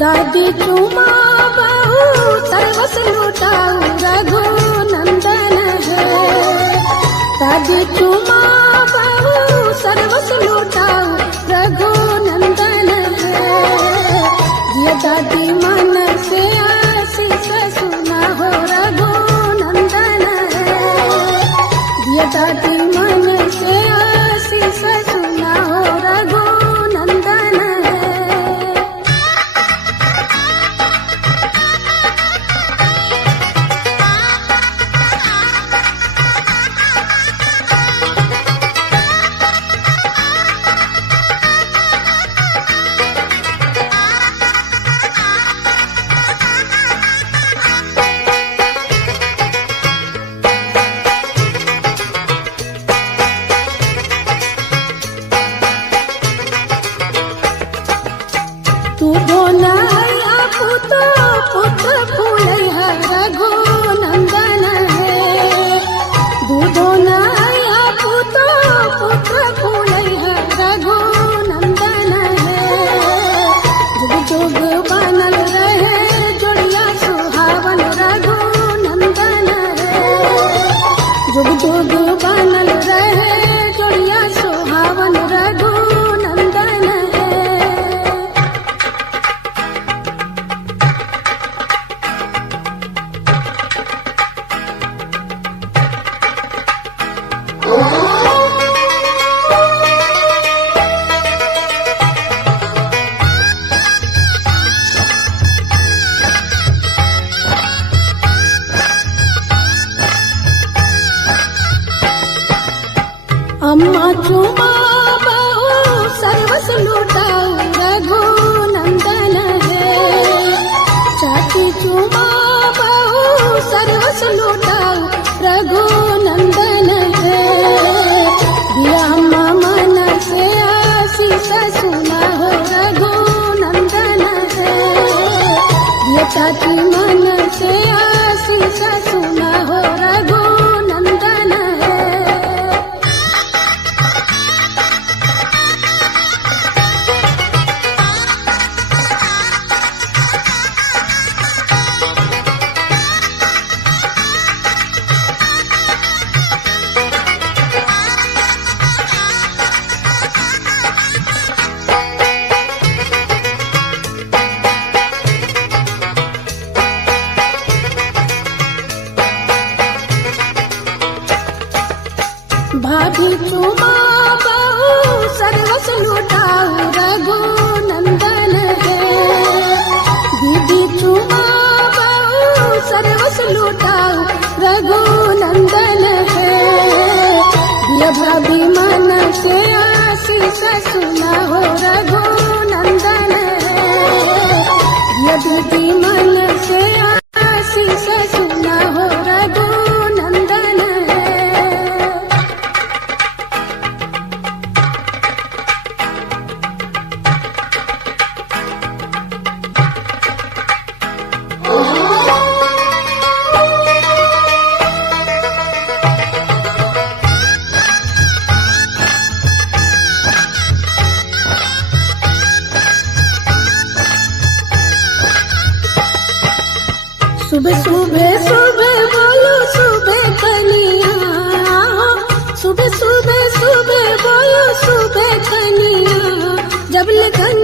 दादी चुमा बहू सर्वस लुटाऊ रघुनंदन है। दादी चुमा बहू सर्वस लुटाऊ रघुनंदन है। ये दादी मन से आशीष सुना हो रघुनंदन है। ये दादी मन से आशीष सुना हो रघुनंदन है। तू बोलाया पुत्र पुत्र फूलैया रघुनंदन है। दूधो नया पुत्र पुत्र फूलैया रघुनंदन है। जुग जुग बनल रहे जोड़िया सुहावन रघुनंदन है। जुग जुग बनल रहे जोड़िया सुहावन रघुनंदन है। अम्मा चुमा बहू सर्वस लुटाऊ रघुनंदन है। चाची चुमा बहू सर्वस लुटाऊ रघुनंदन है। दिया अम्मा मन से आशीष सुना हो रघुनंदन है। दिया चाची मन से आशीष सुना हो रघुनंदन है। भाभी चुमा बहू सर्वस लुटाऊ रघुनंदन है। दीदी चुमा बहू सर्वस लुटाऊ रघुनंदन है। ये भाभी मन से आशीष सुना हो रघुनंदन है। ये दीदी मन से आशीष सुना हो रघुनंदन है। सुबह सुबह सुबह बोलो सुबह कनिया। सुबह सुबह सुबह बोलो सुबह कनिया। जब लगन